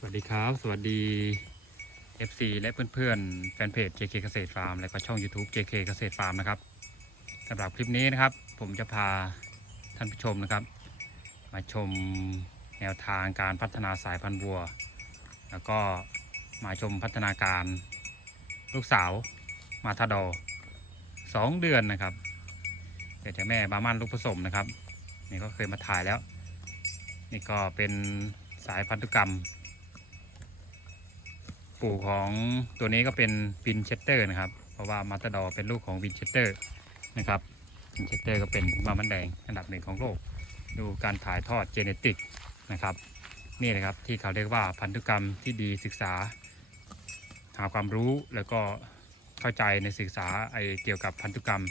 สวัสดีครับ สวัสดี FC และเพื่อนๆ แฟนเพจ JK เกษตรฟาร์มและก็ช่อง YouTube JK เกษตรฟาร์มนะครับสำหรับคลิปนี้นะครับ ผมจะพาท่านผู้ชมนะครับ มาชมแนวทางการพัฒนาสายพันธุ์วัว แล้วก็มาชมพัฒนาการลูกสาวมาทาดอสองเดือนนะครับเกิดจากแม่บามันลูกผสมนะครับ นี่ก็เคยมาถ่ายแล้ว นี่ก็เป็นสายพันธุกรรม ปู่ของตัวนี้ก็เป็นวินเชสเตอร์นะครับ เพราะว่ามาตาดอเป็นลูกของวินเชสเตอร์นะครับวินเชสเตอร์ก็เป็นมามันแดงอันดับหนึ่งของโลก ดูการถ่ายทอดเจเนติกนะครับ นี่นะครับที่เขาเรียกว่าพันธุกรรมที่ดีศึกษา หาความรู้แล้วก็เข้าใจในศึกษาไอเกี่ยวกับพันธุกรรม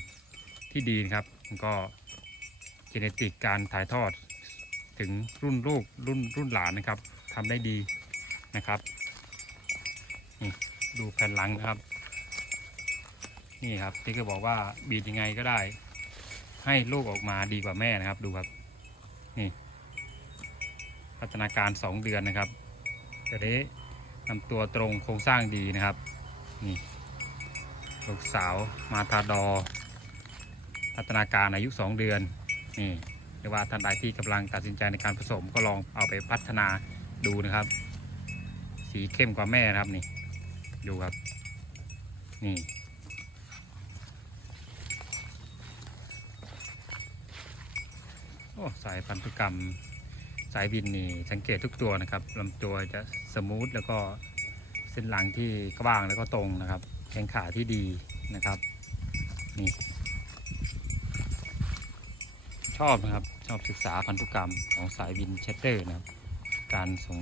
ที่ดีนะครับมันก็เจเนติกการถ่ายทอดถึงรุ่นลูกรุ่นรุ่นหลานนะครับทำได้ดีนะครับ นี่ดูแผ่นหลังนะครับ นี่ครับที่ก็บอกว่าบีดยังไงก็ได้ ให้ลูกออกมาดีกว่าแม่นะครับ ดูครับนี่พัฒนาการ2เดือนนะครับแต่นี้ลำตัวตรงโครงสร้างดีนะครับนี่ลูกสาวมาทาดอ พัฒนาการอายุ 2 เดือนนี่หรือว่าท่านใดที่กำลังตัดสินใจในการผสมก็ลองเอาไปพัฒนาดูนะครับ สีเข้มกว่าแม่นะครับนี่ ดูครับ นี่ โอ้ สายพันธุกรรม สายบินนี่ สังเกตทุกตัวนะครับลำตัวจะสมูทแล้วก็เส้นหลังที่กว้างแล้วก็ตรงนะครับ แข้งขาที่ดีนะครับ นี่ ชอบนะครับ ชอบศึกษาพันธุกรรมของสายบินเชสเตอร์นะครับ การส่ง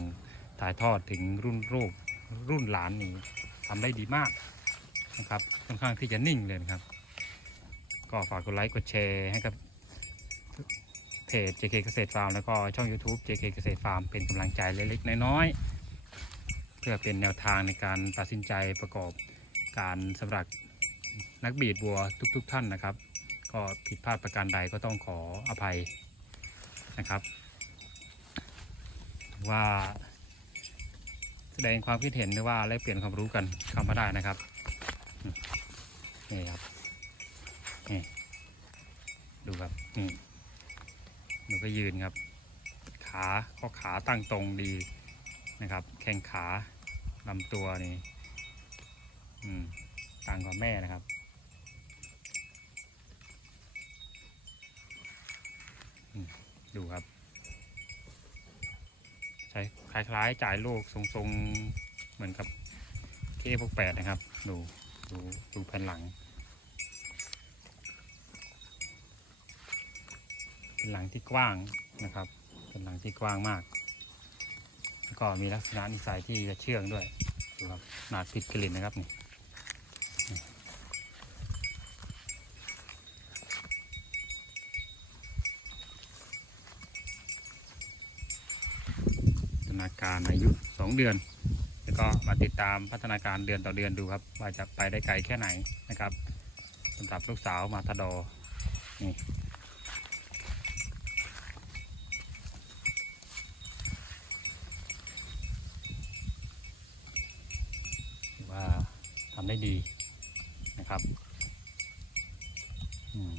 ถ่ายทอดถึงรุ่นลูกรุ่นหลานนี่ ทำได้ดีมากนะครับค่อนข้างที่จะนิ่งเลยนะครับ ก็ฝากกดไลค์กดแชร์ให้กับเพจ JK เกษตรฟาร์มแล้วก็ช่อง YouTube JK เกษตรฟาร์มเป็นกำลังใจเล็กๆน้อยๆเพื่อเป็นแนวทางในการตัดสินใจประกอบการสำหรับนักบีดบัวทุกๆท่านนะครับ ก็ผิดพลาดประการใดก็ต้องขออภัยนะครับ ว่า แสดงความคิดเห็นหรือว่าแลกเปลี่ยนความรู้กันเข้ามาได้นะครับนี่ครับนี่ดูครับนี่หนูก็ยืนครับ ขาข้อขาตั้งตรงดีนะครับ แข้งขาลำตัวนี่อืมต่างกว่าแม่นะครับดูครับ คล้ายๆ จ่ายลูกทรงๆ เหมือนกับเคพวกแปดนะครับ ดูดูดูแผ่นหลังเป็นหลังที่กว้างนะครับ เป็นหลังที่กว้างมาก แล้วก็มีลักษณะนิสัยที่จะเชื่องด้วยดูครับหนาดติดกลิ่นนะครับนี่ นาการอายุสองเดือน แล้วก็มาติดตามพัฒนาการเดือนต่อเดือนดูครับ ว่าจะไปได้ไกลแค่ไหนนะครับสำหรับลูกสาวมาทาดอนี่ว่าทำได้ดีนะครับอืม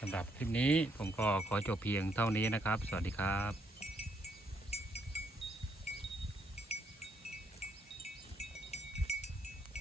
สำหรับคลิปนี้ผมก็ขอจบเพียงเท่านี้นะครับ สวัสดีครับ